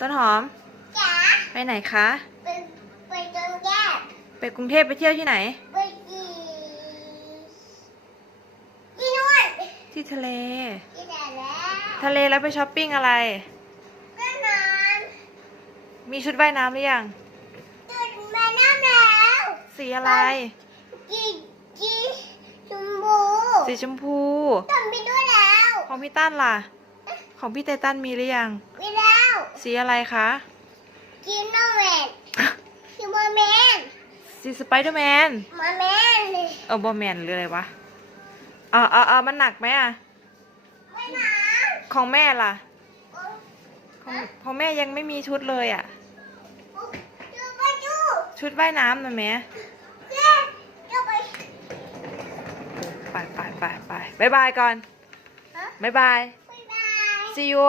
ต้นหอม จ๋า ไปไหนคะ ไปไปจนแยกไปกรุงเทพไปเที่ยวที่ไหน ไปจีที่นู่นที่ทะเล ที่ไหนแล้วทะเลแล้วไปช้อปปิ้งอะไร ก็นอนมีชุดว่ายน้ำหรือยัง ตื่นมาน้ำแล้ว สีอะไร จีจีชมพูสีชมพู ตื่นไปด้วยแล้ว ของพี่ตั้นล่ะ ของพี่ไตตันมีหรือยังไปแล้ว สีอะไรคะกินโนเวนคิวมาแมนสีสไปเดอร์แมนมาแมนเออบอแมนหรืออะไรวะเออเออเออมันหนักไหมอะไม่หนาของแม่ล่ะโอ้ของของแม่ยังไม่มีชุดเลยอะโอ้จูบะจูชุดว่ายน้ำนะแม่เจ๊จูไปไปไปไปไปบายบายก่อนฮะบายบายบ๊ายบาย see you